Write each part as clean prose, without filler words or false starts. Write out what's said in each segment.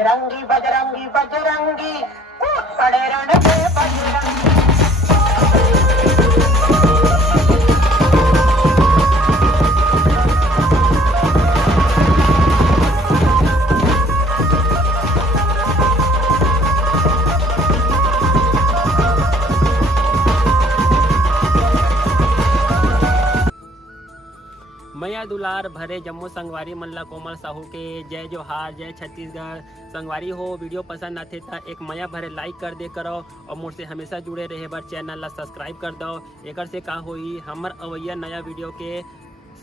बजरंगी बजरंगी बजरंगी कूद पड़े रण में बजरंगी। मैया दुलार भरे जम्मू संगवारी मल्ला कोमल साहू के जय जोहार, जय छत्तीसगढ़। संगवारी हो वीडियो पसंद आते तो एक मैया भरे लाइक कर दे करो और मुझसे हमेशा जुड़े रहे बर चैनल ला सब्सक्राइब कर दो। एक से का होई हमर अवैया नया वीडियो के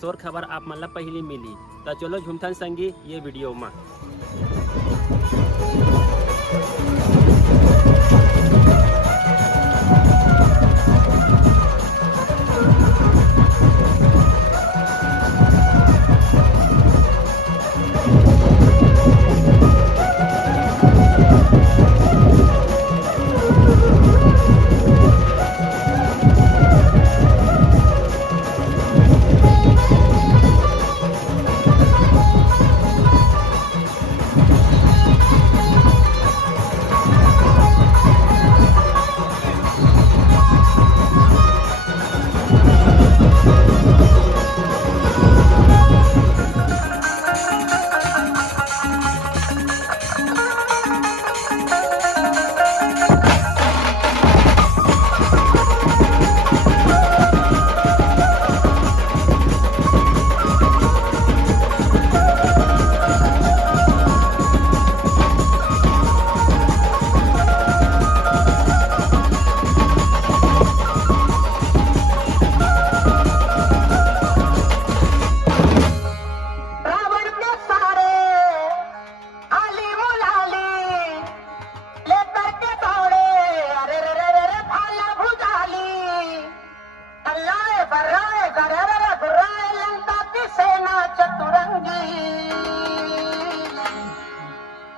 शोर खबर आप मन ला पहली मिली। तो चलो झुमथन संगी ये वीडियो में।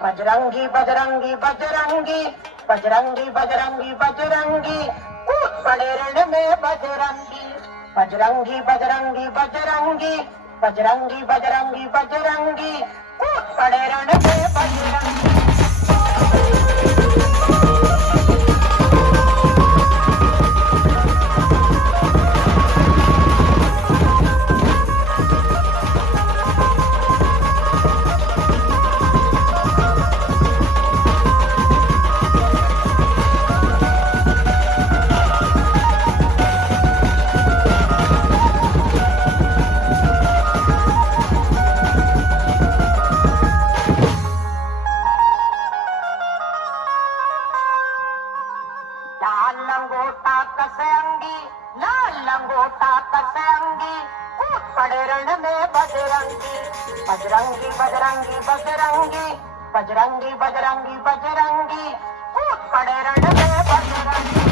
बजरंगी बजरंगी बजरंगी बजरंगी बजरंगी बजरंगी कूद पड़े रण में बजरंगी। बजरंगी बजरंगी बजरंगी बजरंगी बजरंगी बजरंगी कूद पड़े रण में बजरंगी। लंगोटा कसे अंगी, लाल लंगोटा कसे अंगी कूद पड़े रण में बजरंगी। बजरंगी बजरंगी बजरंगी बजरंगी बजरंगी बजरंगी कूद पड़े रण में बजरंगी।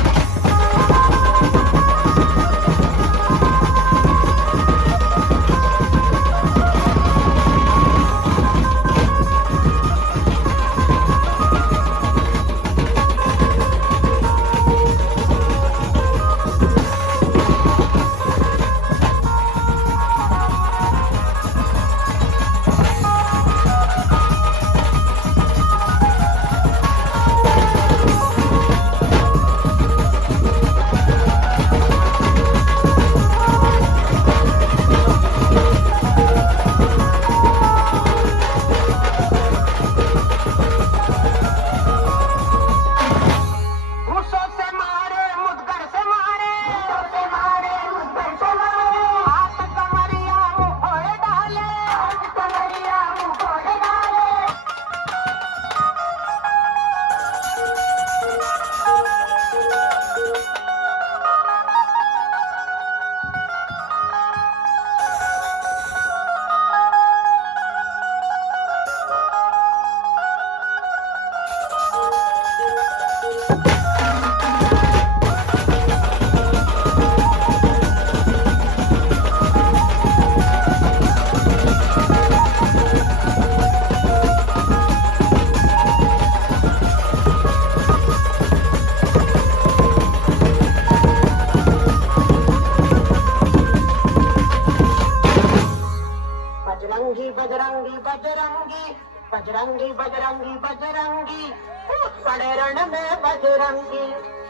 बजरंगी कूद पड़े रण में बजरंगी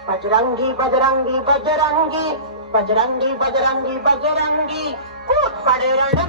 बजरंगी बजरंगी बजरंगी बजरंगी बजरंगी बजरंगी कूद पड़े रण